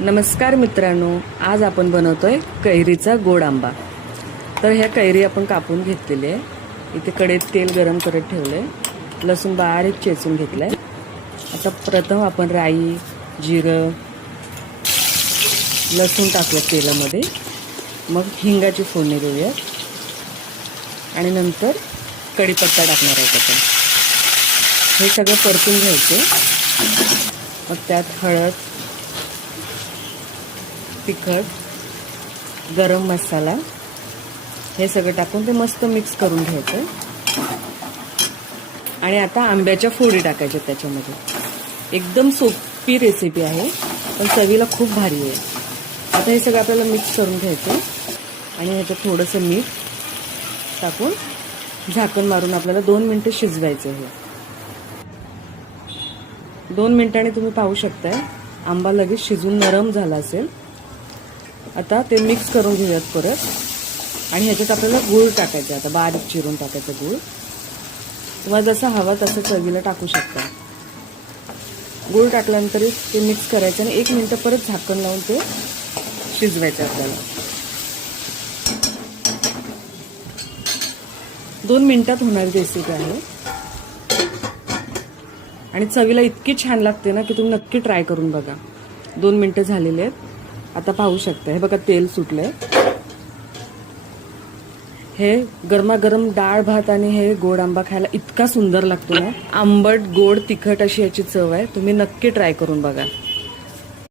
नमस्कार मित्रांनो, आज आपण बनवतोय कैरीचा गोड आंबा। तर ह्या कैरी आपण कापून घेतलेली आहे। इथे कढईत तेल गरम करत ठेवले, लसूण बारीक चेचून घेतलाय। आता प्रथम आपण राई, जिरं, लसूण टाकूया तेलामध्ये, मग हिंगाची फोडणी देऊया आणि नंतर कढीपत्ता टाकणार आहे त्याच्यात। हे सगळं परतून घ्यायचे। मग त्यात हळद, तिखट, गरम मसाला हे सगळं टाकून ते मस्त मिक्स करून घ्यायचं। आणि आता आंब्याच्या फोडी टाकायच्या त्याच्यामध्ये। एकदम सोपी रेसिपी आहे, पण चवीला खूप भारी आहे। आता हे सगळं आपल्याला मिक्स करून घ्यायचं आणि ह्याच्यात थोडंसं मीठ टाकून झाकण मारून आपल्याला 2 मिनिटं शिजवायचं आहे। 2 मिनिटांनी तुम्ही पाहू शकताय आंबा लगेच शिजून नरम झाला असेल। आता ते मिक्स करून घेऊयात परत आणि ह्याच्यात आपल्याला गूळ टाकायचा। आता बारीक चिरून टाकायचं गूळ, तुम्हाला जसं हवा तसं चवीला टाकू शकता। गूळ टाकल्यानंतर ते मिक्स करायचं आणि 1 मिनिट परत झाकण लावून ते शिजवायचं आपल्याला। 2 मिनिटात होणारी रेसिपी आहे आणि चवीला इतकी छान लागते ना की तुम्ही नक्की ट्राय करून बघा। 2 मिनिटं झालेले आहेत, आता पाहू शकता। हे बघा तेल सुटलंय। हे गरमागरम डाळ भात आणि हे गोड आंबा खायला इतका सुंदर लागतो ना। आंबट, गोड, तिखट अशी याची चव आहे। तुम्ही नक्की ट्राय करून बघा।